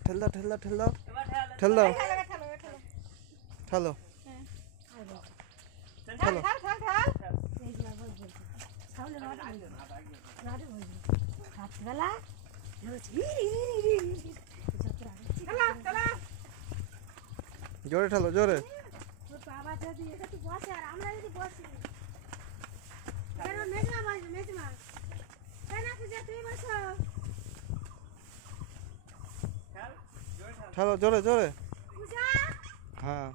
ঠেল দাও ঠেল দাও ঠেল দাও ঠেল দাও ঠেলো ঠেলো জোরে ঠেলো জোরে বাবা যদি একটু বসে আর আমরা যদি বসি কেন মেজমা বসবে মেজমা কেন পূজা তুই বসো ঠেলো জোরে জোরে পূজা হ্যাঁ